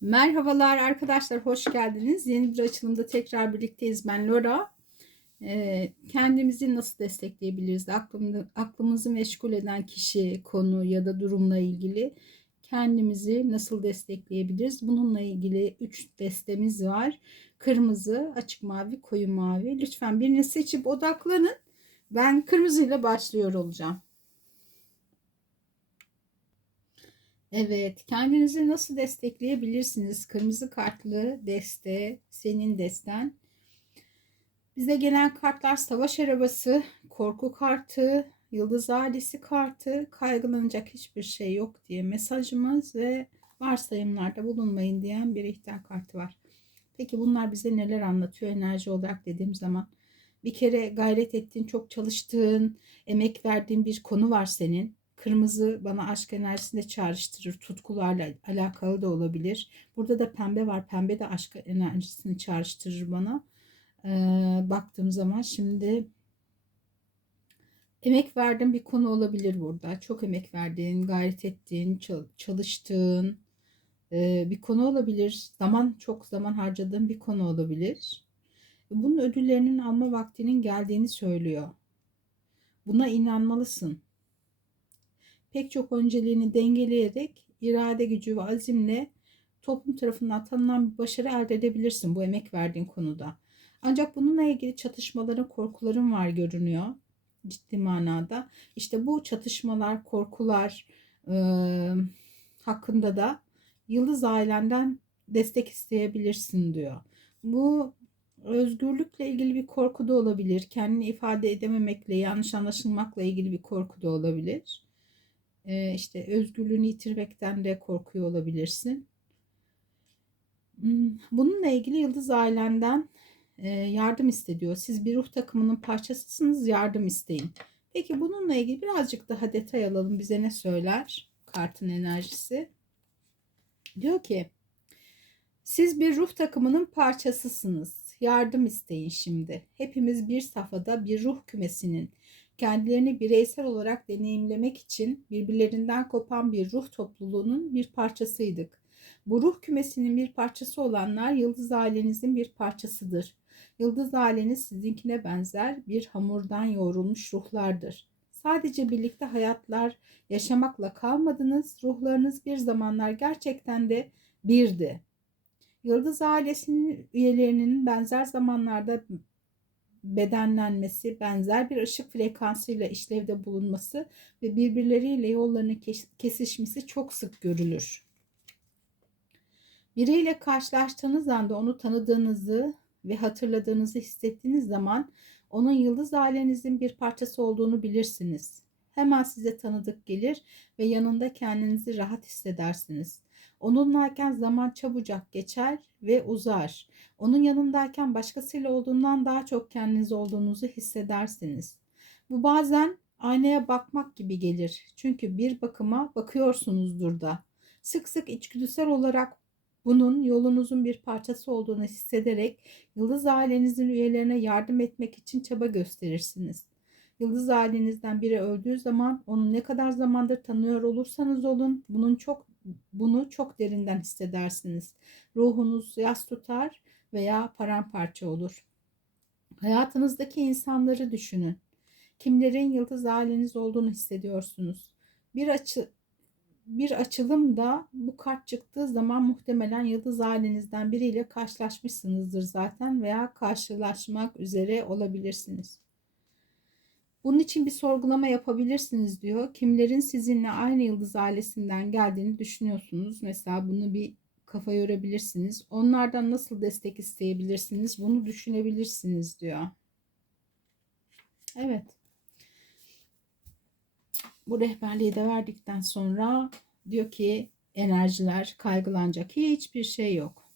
Merhabalar arkadaşlar, hoş geldiniz. Yeni bir açılımda tekrar birlikteyiz. Ben Laura. Ee, kendimizi nasıl destekleyebiliriz? Aklımızı meşgul eden kişi, konu ya da durumla ilgili kendimizi nasıl destekleyebiliriz? Bununla ilgili 3 destemiz var. Kırmızı, açık mavi, koyu mavi. Lütfen birini seçip odaklanın. Ben kırmızıyla başlıyor olacağım. Evet, kendinizi nasıl destekleyebilirsiniz? Kırmızı kartlı deste, senin desten. Bize gelen kartlar savaş arabası, korku kartı, yıldız ailesi kartı, kaygılanacak hiçbir şey yok diye mesajımız ve varsayımlarda bulunmayın diyen bir ihtar kartı var. Peki bunlar bize neler anlatıyor enerji olarak dediğim zaman? Bir kere gayret ettiğin, çok çalıştığın, emek verdiğin bir konu var senin Kırmızı bana aşk enerjisini çağrıştırır. Tutkularla alakalı da olabilir. Burada da pembe var. Pembe de aşk enerjisini çağrıştırır bana. Ee, baktığım zaman şimdi emek verdiğin bir konu olabilir burada. Çok emek verdiğin, gayret ettiğin, çalıştığın e, bir konu olabilir. Zaman çok zaman harcadığın bir konu olabilir. Bunun ödüllerinin alma vaktinin geldiğini söylüyor. Buna inanmalısın pek çok önceliğini dengeleyerek irade gücü ve azimle toplum tarafından tanınan bir başarı elde edebilirsin bu emek verdiğin konuda. Ancak bununla ilgili çatışmaların, korkuların var görünüyor ciddi manada. İşte bu çatışmalar, korkular e, hakkında da Yıldız ailenden destek isteyebilirsin diyor. Bu özgürlükle ilgili bir korku da olabilir. Kendini ifade edememekle, yanlış anlaşılmakla ilgili bir korku da olabilir e, işte özgürlüğünü yitirmekten de korkuyor olabilirsin. Hmm, bununla ilgili Yıldız ailenden yardım istediyor. Siz bir ruh takımının parçasısınız yardım isteyin. Peki bununla ilgili birazcık daha detay alalım. Bize ne söyler kartın enerjisi? Diyor ki siz bir ruh takımının parçasısınız. Yardım isteyin şimdi. Hepimiz bir safhada bir ruh kümesinin kendilerini bireysel olarak deneyimlemek için birbirlerinden kopan bir ruh topluluğunun bir parçasıydık. Bu ruh kümesinin bir parçası olanlar yıldız ailenizin bir parçasıdır. Yıldız aileniz sizinkine benzer bir hamurdan yoğrulmuş ruhlardır. Sadece birlikte hayatlar yaşamakla kalmadınız. Ruhlarınız bir zamanlar gerçekten de birdi. Yıldız ailesinin üyelerinin benzer zamanlarda bedenlenmesi, benzer bir ışık frekansıyla işlevde bulunması ve birbirleriyle yollarının kesişmesi çok sık görülür. Biriyle karşılaştığınız anda onu tanıdığınızı ve hatırladığınızı hissettiğiniz zaman onun yıldız ailenizin bir parçası olduğunu bilirsiniz. Hemen size tanıdık gelir ve yanında kendinizi rahat hissedersiniz. Onunlayken zaman çabucak geçer ve uzar. Onun yanındayken başkasıyla olduğundan daha çok kendiniz olduğunuzu hissedersiniz. Bu bazen aynaya bakmak gibi gelir. Çünkü bir bakıma bakıyorsunuzdur da. Sık sık içgüdüsel olarak bunun yolunuzun bir parçası olduğunu hissederek yıldız ailenizin üyelerine yardım etmek için çaba gösterirsiniz. Yıldız ailenizden biri öldüğü zaman onu ne kadar zamandır tanıyor olursanız olun bunun çok bunu çok derinden hissedersiniz. Ruhunuz yas tutar veya paramparça olur. Hayatınızdaki insanları düşünün. Kimlerin yıldız aileniz olduğunu hissediyorsunuz. Bir açı bir açılımda bu kart çıktığı zaman muhtemelen yıldız ailenizden biriyle karşılaşmışsınızdır zaten veya karşılaşmak üzere olabilirsiniz. Bunun için bir sorgulama yapabilirsiniz diyor. Kimlerin sizinle aynı yıldız ailesinden geldiğini düşünüyorsunuz. Mesela bunu bir kafa yorabilirsiniz. Onlardan nasıl destek isteyebilirsiniz? Bunu düşünebilirsiniz diyor. Evet. Bu rehberliği de verdikten sonra diyor ki enerjiler kaygılanacak hiçbir şey yok.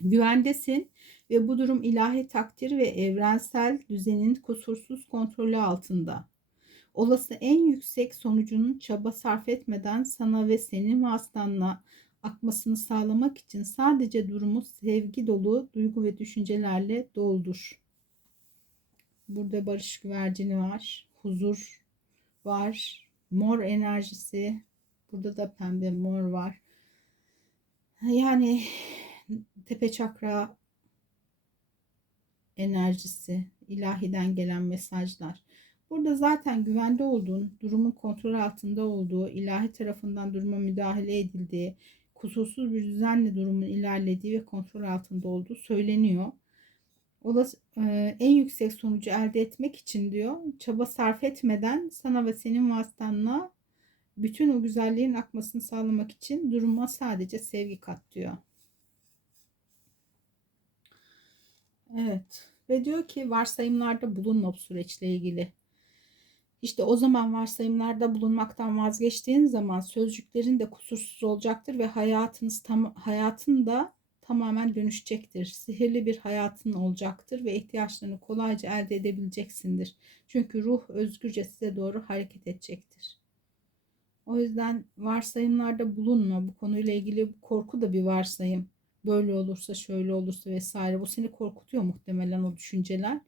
Güvendesin ve bu durum ilahi takdir ve evrensel düzenin kusursuz kontrolü altında. Olası en yüksek sonucunun çaba sarf etmeden sana ve senin vasıtanla akmasını sağlamak için sadece durumu sevgi dolu duygu ve düşüncelerle doldur. Burada barış güvercini var, huzur var, mor enerjisi, burada da pembe mor var. Yani tepe çakra enerjisi, ilahiden gelen mesajlar. Burada zaten güvende olduğun, durumun kontrol altında olduğu, ilahi tarafından duruma müdahale edildiği, kusursuz bir düzenle durumun ilerlediği ve kontrol altında olduğu söyleniyor. Olası, e, en yüksek sonucu elde etmek için diyor, çaba sarf etmeden sana ve senin vasıtanla bütün o güzelliğin akmasını sağlamak için duruma sadece sevgi kat diyor. Evet. Ve diyor ki varsayımlarda bulunma bu süreçle ilgili. İşte o zaman varsayımlarda bulunmaktan vazgeçtiğin zaman sözcüklerin de kusursuz olacaktır ve hayatınız tam hayatın da tamamen dönüşecektir. Sihirli bir hayatın olacaktır ve ihtiyaçlarını kolayca elde edebileceksindir. Çünkü ruh özgürce size doğru hareket edecektir. O yüzden varsayımlarda bulunma. Bu konuyla ilgili korku da bir varsayım. Böyle olursa, şöyle olursa vesaire. Bu seni korkutuyor muhtemelen o düşünceler.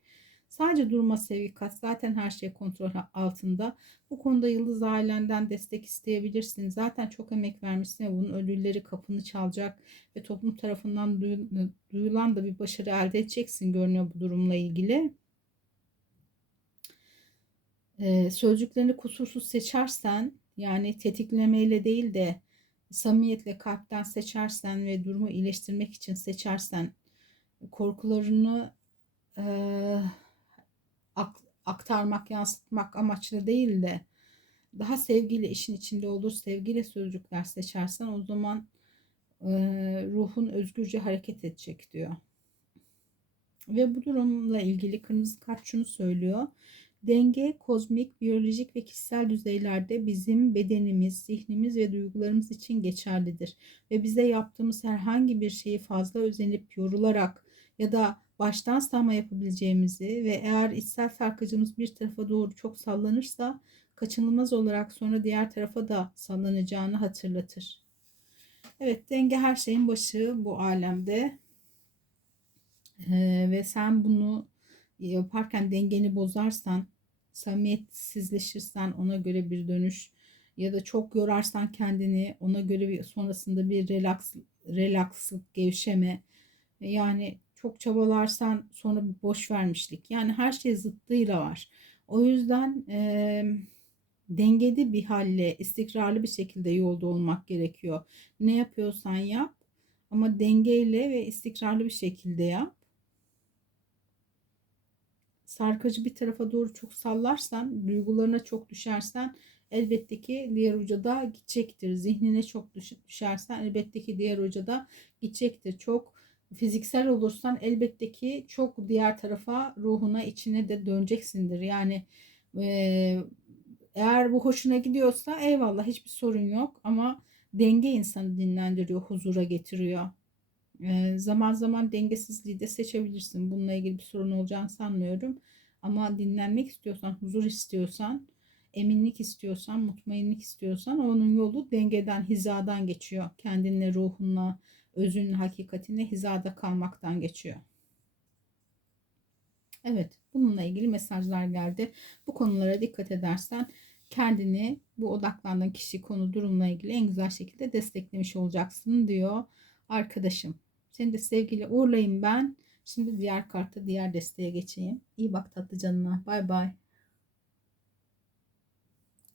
Sadece durma sevgi kat. Zaten her şey kontrol altında. Bu konuda Yıldız ailenden destek isteyebilirsin. Zaten çok emek vermişsin ve bunun ödülleri kapını çalacak ve toplum tarafından duyulan da bir başarı elde edeceksin görünüyor bu durumla ilgili. Ee, sözcüklerini kusursuz seçersen yani tetiklemeyle değil de samimiyetle kalpten seçersen ve durumu iyileştirmek için seçersen korkularını e, aktarmak, yansıtmak amaçlı değil de daha sevgiyle işin içinde olur, sevgiyle sözcükler seçersen o zaman e, ruhun özgürce hareket edecek diyor. Ve bu durumla ilgili kırmızı kart şunu söylüyor. Denge kozmik, biyolojik ve kişisel düzeylerde bizim bedenimiz, zihnimiz ve duygularımız için geçerlidir. Ve bize yaptığımız herhangi bir şeyi fazla özenip yorularak ya da baştan savma yapabileceğimizi ve eğer içsel sarkacımız bir tarafa doğru çok sallanırsa kaçınılmaz olarak sonra diğer tarafa da sallanacağını hatırlatır. Evet denge her şeyin başı bu alemde ee, ve sen bunu yaparken dengeni bozarsan, samimiyetsizleşirsen ona göre bir dönüş ya da çok yorarsan kendini ona göre bir sonrasında bir relax relakslık, gevşeme yani çok çabalarsan sonra bir boş vermişlik. Yani her şey zıttıyla var. O yüzden e, dengeli bir halle, istikrarlı bir şekilde yolda olmak gerekiyor. Ne yapıyorsan yap ama dengeyle ve istikrarlı bir şekilde yap sarkacı bir tarafa doğru çok sallarsan, duygularına çok düşersen elbette ki diğer uca da gidecektir. Zihnine çok düşersen elbette ki diğer uca da gidecektir. Çok fiziksel olursan elbette ki çok diğer tarafa ruhuna içine de döneceksindir. Yani e, eğer bu hoşuna gidiyorsa eyvallah hiçbir sorun yok ama denge insanı dinlendiriyor, huzura getiriyor. Zaman zaman dengesizliği de seçebilirsin. Bununla ilgili bir sorun olacağını sanmıyorum. Ama dinlenmek istiyorsan, huzur istiyorsan, eminlik istiyorsan, mutmainlik istiyorsan onun yolu dengeden, hizadan geçiyor. Kendinle, ruhunla, özünle, hakikatinle hizada kalmaktan geçiyor. Evet, bununla ilgili mesajlar geldi. Bu konulara dikkat edersen kendini bu odaklandığın kişi konu durumla ilgili en güzel şekilde desteklemiş olacaksın diyor arkadaşım. Seni de sevgiyle uğurlayayım ben. Şimdi diğer karta diğer desteğe geçeyim. İyi bak tatlı canına. Bay bay.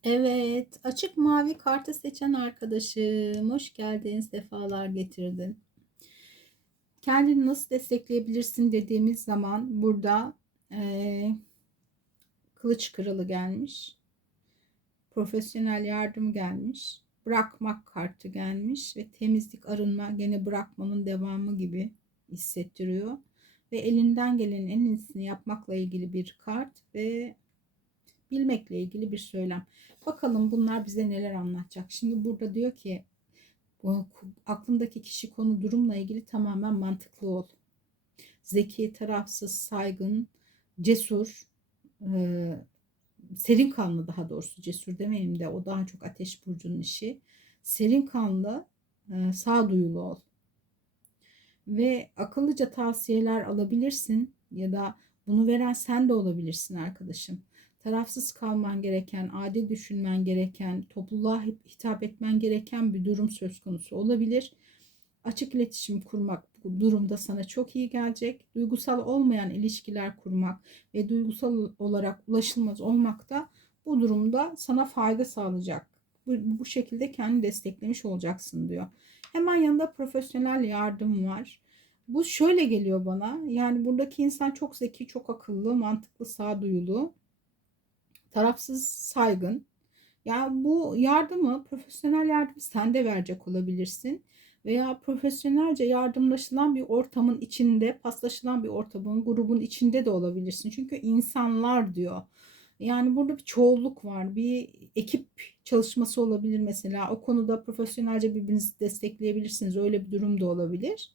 Evet. Açık mavi kartı seçen arkadaşım. Hoş geldin. Sefalar getirdin. Kendini nasıl destekleyebilirsin dediğimiz zaman burada e, kılıç kralı gelmiş. Profesyonel yardım gelmiş. Bırakmak kartı gelmiş ve temizlik arınma gene bırakmanın devamı gibi hissettiriyor ve elinden gelenin en iyisini yapmakla ilgili bir kart ve bilmekle ilgili bir söylem. Bakalım bunlar bize neler anlatacak. Şimdi burada diyor ki aklındaki kişi konu durumla ilgili tamamen mantıklı ol. Zeki, tarafsız, saygın, cesur, e, serin kanlı daha doğrusu cesur demeyeyim de o daha çok ateş burcunun işi. Serin kanlı, e, sağduyulu ol ve akıllıca tavsiyeler alabilirsin ya da bunu veren sen de olabilirsin arkadaşım. Tarafsız kalman gereken, adil düşünmen gereken, topluluğa hitap etmen gereken bir durum söz konusu olabilir. Açık iletişim kurmak bu durumda sana çok iyi gelecek. Duygusal olmayan ilişkiler kurmak ve duygusal olarak ulaşılmaz olmak da bu durumda sana fayda sağlayacak. Bu, bu şekilde kendini desteklemiş olacaksın diyor. Hemen yanında profesyonel yardım var. Bu şöyle geliyor bana. Yani buradaki insan çok zeki, çok akıllı, mantıklı, sağduyulu, tarafsız, saygın. Yani bu yardımı, profesyonel yardım sen de verecek olabilirsin. Veya profesyonelce yardımlaşılan bir ortamın içinde, paslaşılan bir ortamın, grubun içinde de olabilirsin. Çünkü insanlar diyor. Yani burada bir çoğulluk var. Bir ekip çalışması olabilir mesela. O konuda profesyonelce birbirinizi destekleyebilirsiniz. Öyle bir durum da olabilir.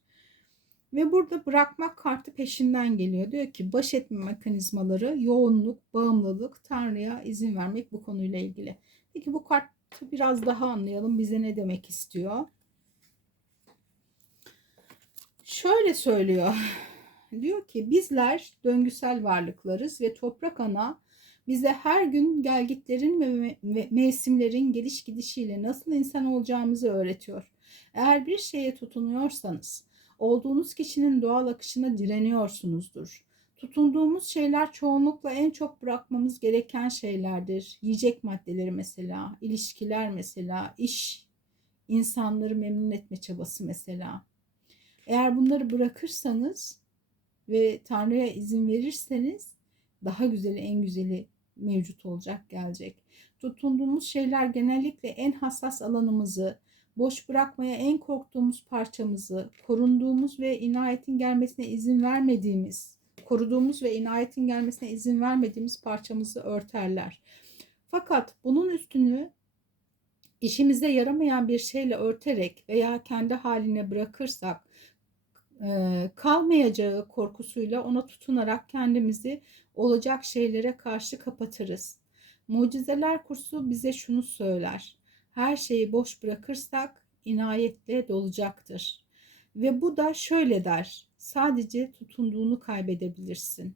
Ve burada bırakmak kartı peşinden geliyor. Diyor ki baş etme mekanizmaları, yoğunluk, bağımlılık, Tanrı'ya izin vermek bu konuyla ilgili. Peki bu kartı biraz daha anlayalım. Bize ne demek istiyor? Şöyle söylüyor. Diyor ki bizler döngüsel varlıklarız ve toprak ana bize her gün gelgitlerin ve mevsimlerin geliş gidişiyle nasıl insan olacağımızı öğretiyor. Eğer bir şeye tutunuyorsanız, olduğunuz kişinin doğal akışına direniyorsunuzdur. Tutunduğumuz şeyler çoğunlukla en çok bırakmamız gereken şeylerdir. Yiyecek maddeleri mesela, ilişkiler mesela, iş, insanları memnun etme çabası mesela. Eğer bunları bırakırsanız ve Tanrı'ya izin verirseniz daha güzeli en güzeli mevcut olacak gelecek. Tutunduğumuz şeyler genellikle en hassas alanımızı, boş bırakmaya en korktuğumuz parçamızı, korunduğumuz ve inayetin gelmesine izin vermediğimiz, koruduğumuz ve inayetin gelmesine izin vermediğimiz parçamızı örterler. Fakat bunun üstünü işimize yaramayan bir şeyle örterek veya kendi haline bırakırsak kalmayacağı korkusuyla ona tutunarak kendimizi olacak şeylere karşı kapatırız. Mucizeler kursu bize şunu söyler. Her şeyi boş bırakırsak inayetle dolacaktır. Ve bu da şöyle der. Sadece tutunduğunu kaybedebilirsin.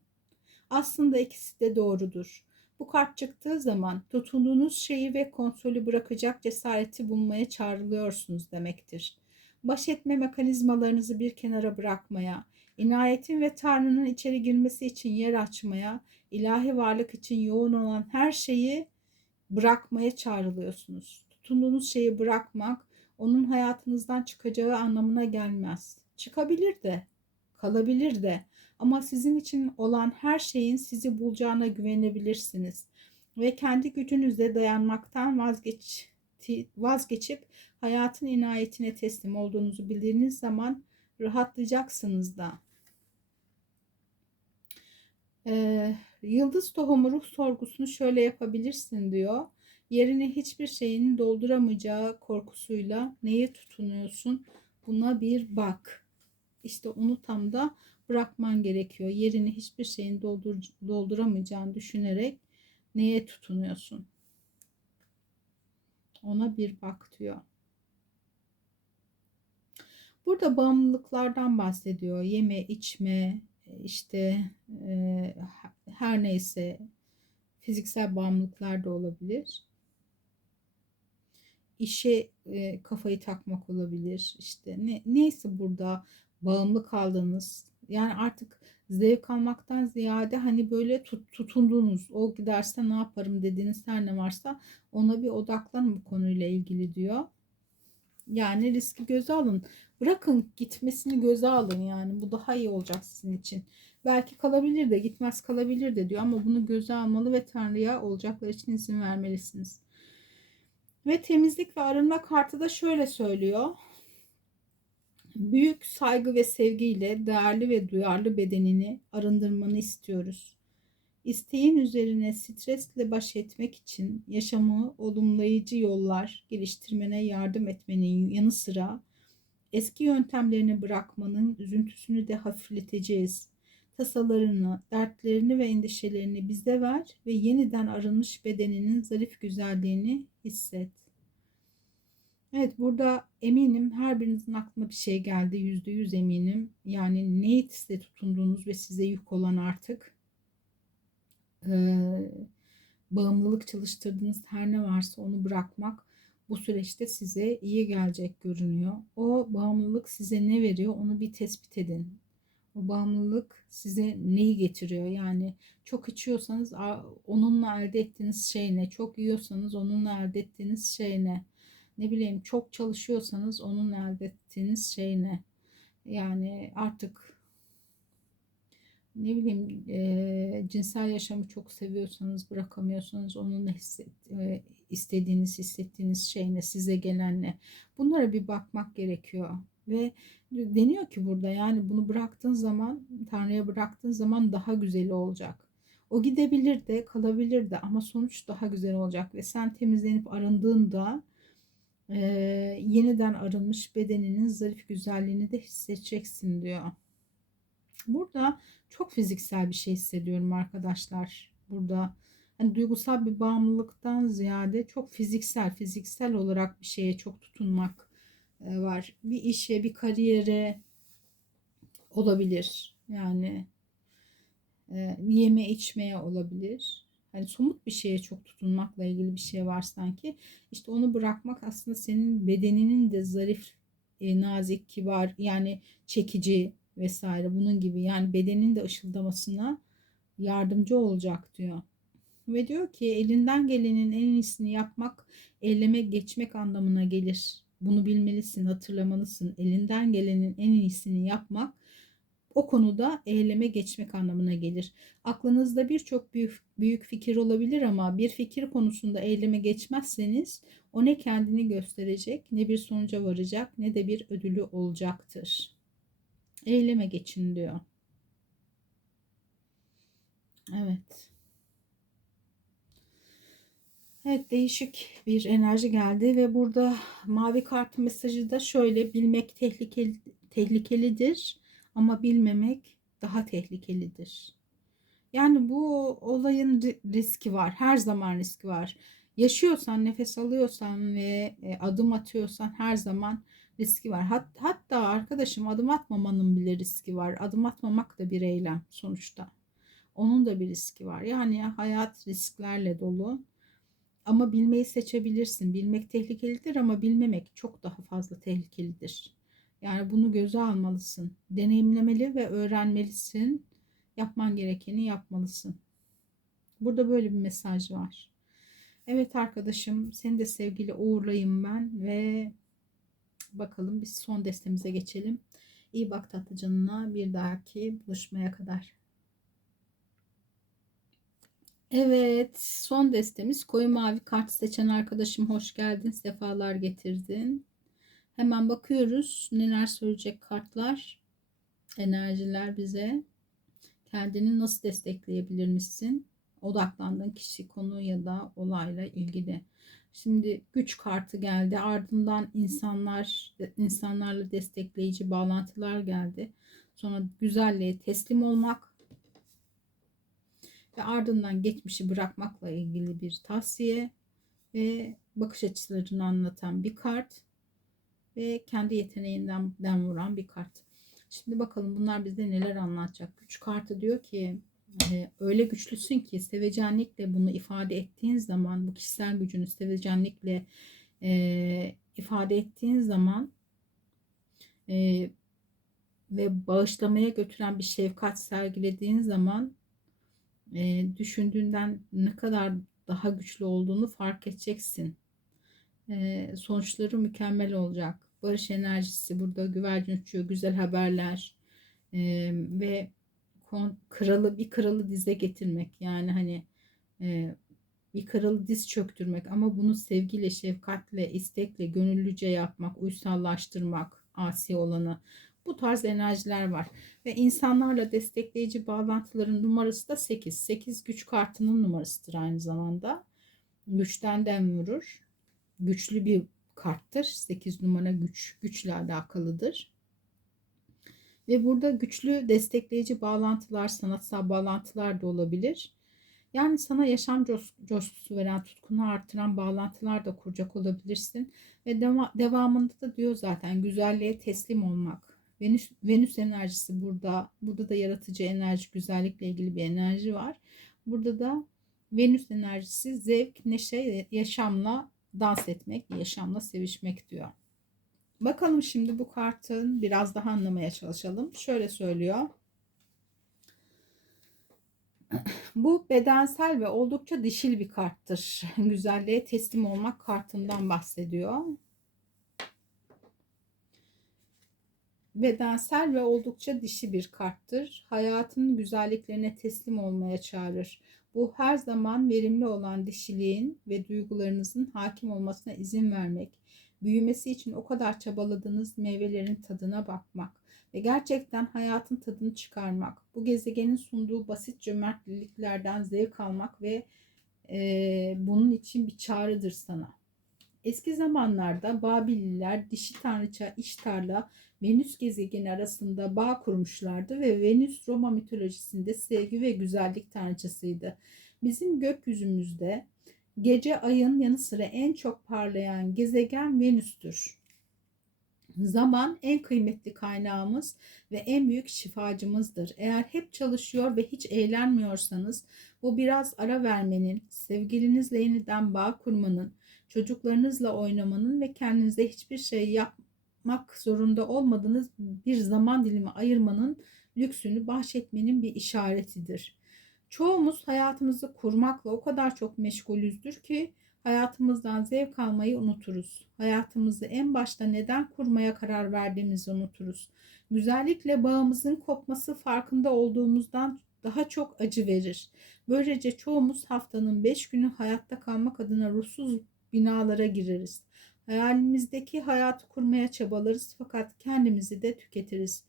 Aslında ikisi de doğrudur. Bu kart çıktığı zaman tutunduğunuz şeyi ve kontrolü bırakacak cesareti bulmaya çağrılıyorsunuz demektir baş etme mekanizmalarınızı bir kenara bırakmaya, inayetin ve Tanrı'nın içeri girmesi için yer açmaya, ilahi varlık için yoğun olan her şeyi bırakmaya çağrılıyorsunuz. Tutunduğunuz şeyi bırakmak onun hayatınızdan çıkacağı anlamına gelmez. Çıkabilir de, kalabilir de ama sizin için olan her şeyin sizi bulacağına güvenebilirsiniz ve kendi gücünüzle dayanmaktan vazgeç vazgeçip hayatın inayetine teslim olduğunuzu bildiğiniz zaman rahatlayacaksınız da. Ee, yıldız tohumu ruh sorgusunu şöyle yapabilirsin diyor. Yerini hiçbir şeyin dolduramayacağı korkusuyla neye tutunuyorsun? Buna bir bak. İşte onu tam da bırakman gerekiyor. Yerini hiçbir şeyin doldur, dolduramayacağını düşünerek neye tutunuyorsun? Ona bir bak diyor. Burada bağımlılıklardan bahsediyor. Yeme, içme, işte e, her neyse fiziksel bağımlılıklar da olabilir. İşe e, kafayı takmak olabilir. İşte ne, neyse burada bağımlı kaldığınız yani artık zevk almaktan ziyade hani böyle tut, tutunduğunuz o giderse ne yaparım dediğiniz her ne varsa ona bir odaklanın bu konuyla ilgili diyor. Yani riski göze alın. Bırakın gitmesini göze alın yani bu daha iyi olacak sizin için. Belki kalabilir de gitmez kalabilir de diyor ama bunu göze almalı ve Tanrı'ya olacaklar için izin vermelisiniz. Ve temizlik ve arınma kartı da şöyle söylüyor. Büyük saygı ve sevgiyle değerli ve duyarlı bedenini arındırmanı istiyoruz. İsteğin üzerine stresle baş etmek için yaşamı olumlayıcı yollar geliştirmene yardım etmenin yanı sıra eski yöntemlerini bırakmanın üzüntüsünü de hafifleteceğiz. Tasalarını, dertlerini ve endişelerini bize ver ve yeniden arınmış bedeninin zarif güzelliğini hisset. Evet burada eminim her birinizin aklına bir şey geldi. Yüzde yüz eminim. Yani neyse tutunduğunuz ve size yük olan artık e, bağımlılık çalıştırdığınız her ne varsa onu bırakmak. bu süreçte size iyi gelecek görünüyor. O bağımlılık size ne veriyor onu bir tespit edin. O bağımlılık size neyi getiriyor? Yani çok içiyorsanız onunla elde ettiğiniz şey ne? Çok yiyorsanız onunla elde ettiğiniz şey ne? Ne bileyim çok çalışıyorsanız onunla elde ettiğiniz şey ne? Yani artık ne bileyim e, cinsel yaşamı çok seviyorsanız bırakamıyorsanız onunla hisset, e, istediğiniz hissettiğiniz şey ne size gelen ne bunlara bir bakmak gerekiyor ve deniyor ki burada yani bunu bıraktığın zaman Tanrı'ya bıraktığın zaman daha güzeli olacak. O gidebilir de kalabilir de ama sonuç daha güzel olacak ve sen temizlenip arındığında e, yeniden arınmış bedeninin zarif güzelliğini de hissedeceksin diyor. Burada çok fiziksel bir şey hissediyorum arkadaşlar. Burada hani duygusal bir bağımlılıktan ziyade çok fiziksel, fiziksel olarak bir şeye çok tutunmak e, var. Bir işe, bir kariyere olabilir. Yani e, yeme içmeye olabilir. Hani somut bir şeye çok tutunmakla ilgili bir şey var sanki. İşte onu bırakmak aslında senin bedeninin de zarif, e, nazik, kibar yani çekici vesaire bunun gibi yani bedenin de ışıldamasına yardımcı olacak diyor. Ve diyor ki elinden gelenin en iyisini yapmak eyleme geçmek anlamına gelir. Bunu bilmelisin, hatırlamalısın. Elinden gelenin en iyisini yapmak o konuda eyleme geçmek anlamına gelir. Aklınızda birçok büyük, büyük fikir olabilir ama bir fikir konusunda eyleme geçmezseniz o ne kendini gösterecek, ne bir sonuca varacak, ne de bir ödülü olacaktır. Eyleme geçin diyor. Evet. Evet değişik bir enerji geldi ve burada mavi kart mesajı da şöyle bilmek tehlikeli, tehlikelidir ama bilmemek daha tehlikelidir. Yani bu olayın riski var. Her zaman riski var. Yaşıyorsan, nefes alıyorsan ve e, adım atıyorsan her zaman riski var. Hat, hatta arkadaşım adım atmamanın bile riski var. Adım atmamak da bir eylem sonuçta. Onun da bir riski var. Yani hayat risklerle dolu. Ama bilmeyi seçebilirsin. Bilmek tehlikelidir ama bilmemek çok daha fazla tehlikelidir. Yani bunu göze almalısın. Deneyimlemeli ve öğrenmelisin. Yapman gerekeni yapmalısın. Burada böyle bir mesaj var. Evet arkadaşım seni de sevgili uğurlayayım ben ve bakalım biz son destemize geçelim. İyi bak tatlı canına bir dahaki buluşmaya kadar. Evet son destemiz koyu mavi kart seçen arkadaşım hoş geldin sefalar getirdin. Hemen bakıyoruz neler söyleyecek kartlar enerjiler bize kendini nasıl destekleyebilir misin? Odaklandığın kişi konu ya da olayla ilgili. Şimdi güç kartı geldi. Ardından insanlar insanlarla destekleyici bağlantılar geldi. Sonra güzelliğe teslim olmak ve ardından geçmişi bırakmakla ilgili bir tavsiye ve bakış açılarını anlatan bir kart ve kendi yeteneğinden den vuran bir kart. Şimdi bakalım bunlar bize neler anlatacak. Güç kartı diyor ki e, öyle güçlüsün ki sevecenlikle bunu ifade ettiğin zaman bu kişisel gücünü sevecenlikle e, ifade ettiğin zaman e, ve bağışlamaya götüren bir şefkat sergilediğin zaman e, düşündüğünden ne kadar daha güçlü olduğunu fark edeceksin. Sonuçları mükemmel olacak. Barış enerjisi burada güvercin uçuyor, güzel haberler ve kralı bir kralı dize getirmek yani hani bir kralı diz çöktürmek ama bunu sevgiyle, şefkatle, istekle, gönüllüce yapmak, uysallaştırmak, asi olanı bu tarz enerjiler var. Ve insanlarla destekleyici bağlantıların numarası da 8. 8 güç kartının numarasıdır aynı zamanda. Güçten dem. Güçlü bir karttır. 8 numara güç, güçle alakalıdır. Ve burada güçlü destekleyici bağlantılar, sanatsal bağlantılar da olabilir. Yani sana yaşam coşkusu veren, tutkunu artıran bağlantılar da kuracak olabilirsin. Ve deva devamında da diyor zaten güzelliğe teslim olmak. Venüs, Venüs enerjisi burada. Burada da yaratıcı enerji, güzellikle ilgili bir enerji var. Burada da Venüs enerjisi zevk, neşe, yaşamla dans etmek, yaşamla sevişmek diyor. Bakalım şimdi bu kartın biraz daha anlamaya çalışalım. Şöyle söylüyor. Bu bedensel ve oldukça dişil bir karttır. Güzelliğe teslim olmak kartından bahsediyor. Bedensel ve oldukça dişi bir karttır. Hayatın güzelliklerine teslim olmaya çağırır. Bu her zaman verimli olan dişiliğin ve duygularınızın hakim olmasına izin vermek, büyümesi için o kadar çabaladığınız meyvelerin tadına bakmak ve gerçekten hayatın tadını çıkarmak, bu gezegenin sunduğu basit cömertliklerden zevk almak ve e, bunun için bir çağrıdır sana. Eski zamanlarda Babililer dişi tanrıça İştar'la Venüs gezegeni arasında bağ kurmuşlardı ve Venüs Roma mitolojisinde sevgi ve güzellik tanrıçasıydı. Bizim gökyüzümüzde gece ayın yanı sıra en çok parlayan gezegen Venüs'tür. Zaman en kıymetli kaynağımız ve en büyük şifacımızdır. Eğer hep çalışıyor ve hiç eğlenmiyorsanız bu biraz ara vermenin, sevgilinizle yeniden bağ kurmanın, çocuklarınızla oynamanın ve kendinize hiçbir şey yapmak zorunda olmadığınız bir zaman dilimi ayırmanın lüksünü bahşetmenin bir işaretidir. Çoğumuz hayatımızı kurmakla o kadar çok meşgulüzdür ki hayatımızdan zevk almayı unuturuz. Hayatımızı en başta neden kurmaya karar verdiğimizi unuturuz. Güzellikle bağımızın kopması farkında olduğumuzdan daha çok acı verir. Böylece çoğumuz haftanın 5 günü hayatta kalmak adına ruhsuz binalara gireriz. Hayalimizdeki hayatı kurmaya çabalarız fakat kendimizi de tüketiriz.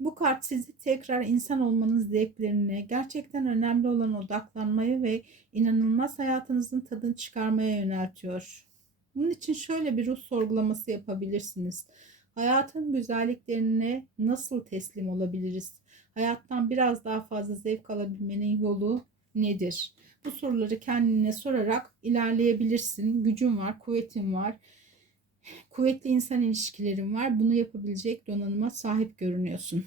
Bu kart sizi tekrar insan olmanın zevklerine, gerçekten önemli olan odaklanmayı ve inanılmaz hayatınızın tadını çıkarmaya yöneltiyor. Bunun için şöyle bir ruh sorgulaması yapabilirsiniz. Hayatın güzelliklerine nasıl teslim olabiliriz? Hayattan biraz daha fazla zevk alabilmenin yolu nedir? Bu soruları kendine sorarak ilerleyebilirsin. Gücün var, kuvvetin var. Kuvvetli insan ilişkilerin var. Bunu yapabilecek donanıma sahip görünüyorsun.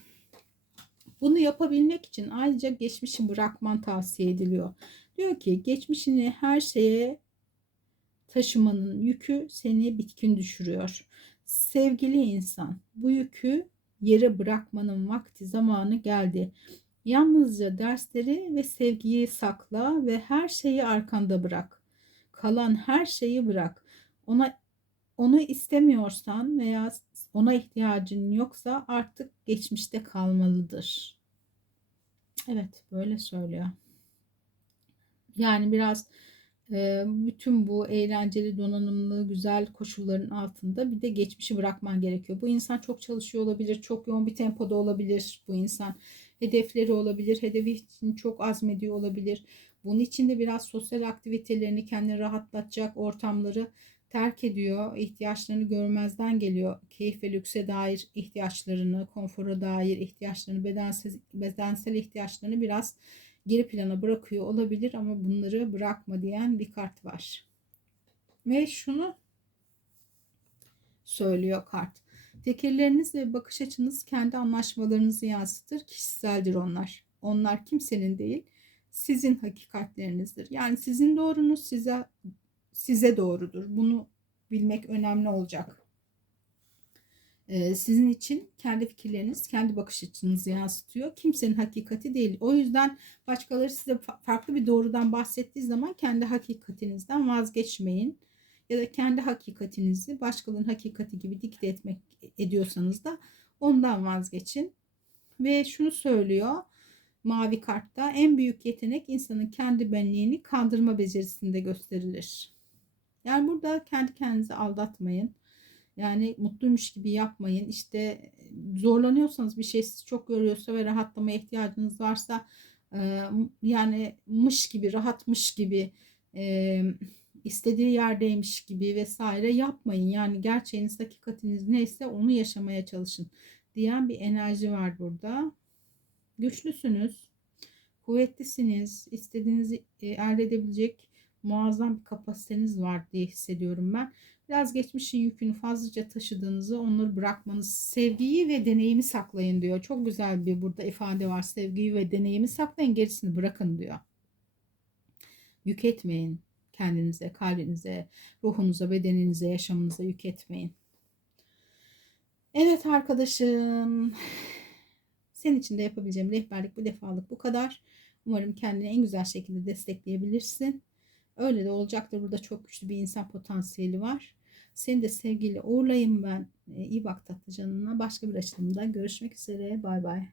Bunu yapabilmek için ayrıca geçmişi bırakman tavsiye ediliyor. Diyor ki geçmişini her şeye taşımanın yükü seni bitkin düşürüyor. Sevgili insan, bu yükü yere bırakmanın vakti zamanı geldi. Yalnızca dersleri ve sevgiyi sakla ve her şeyi arkanda bırak. Kalan her şeyi bırak. Ona onu istemiyorsan veya ona ihtiyacın yoksa artık geçmişte kalmalıdır. Evet, böyle söylüyor. Yani biraz bütün bu eğlenceli, donanımlı, güzel koşulların altında bir de geçmişi bırakman gerekiyor. Bu insan çok çalışıyor olabilir, çok yoğun bir tempoda olabilir bu insan. Hedefleri olabilir, hedefi için çok azmediyor olabilir. Bunun için de biraz sosyal aktivitelerini, kendini rahatlatacak ortamları terk ediyor. ihtiyaçlarını görmezden geliyor. Keyif ve lükse dair ihtiyaçlarını, konfora dair ihtiyaçlarını, bedensel, bedensel ihtiyaçlarını biraz geri plana bırakıyor olabilir ama bunları bırakma diyen bir kart var. Ve şunu söylüyor kart. Fikirleriniz ve bakış açınız kendi anlaşmalarınızı yansıtır. Kişiseldir onlar. Onlar kimsenin değil, sizin hakikatlerinizdir. Yani sizin doğrunuz size size doğrudur. Bunu bilmek önemli olacak. Ee, sizin için kendi fikirleriniz, kendi bakış açınızı yansıtıyor. Kimsenin hakikati değil. O yüzden başkaları size farklı bir doğrudan bahsettiği zaman kendi hakikatinizden vazgeçmeyin. Ya da kendi hakikatinizi başkalarının hakikati gibi dikte etmek ediyorsanız da ondan vazgeçin. Ve şunu söylüyor mavi kartta en büyük yetenek insanın kendi benliğini kandırma becerisinde gösterilir. Yani burada kendi kendinizi aldatmayın. Yani mutluymuş gibi yapmayın. İşte zorlanıyorsanız bir şey sizi çok yoruyorsa ve rahatlamaya ihtiyacınız varsa yani mış gibi rahatmış gibi istediği yerdeymiş gibi vesaire yapmayın. Yani gerçeğiniz hakikatiniz neyse onu yaşamaya çalışın diyen bir enerji var burada. Güçlüsünüz, kuvvetlisiniz, istediğinizi elde edebilecek muazzam bir kapasiteniz var diye hissediyorum ben. Biraz geçmişin yükünü fazlaca taşıdığınızı onları bırakmanız, sevgiyi ve deneyimi saklayın diyor. Çok güzel bir burada ifade var. Sevgiyi ve deneyimi saklayın, gerisini bırakın diyor. Yük etmeyin. Kendinize, kalbinize, ruhunuza, bedeninize, yaşamınıza yük etmeyin. Evet arkadaşım. Senin için de yapabileceğim rehberlik bu defalık bu kadar. Umarım kendini en güzel şekilde destekleyebilirsin. Öyle de olacaktır. Burada çok güçlü bir insan potansiyeli var. Seni de sevgiyle uğurlayayım ben. Ee, İyi bak tatlı canına. Başka bir açılımda görüşmek üzere. Bay bay.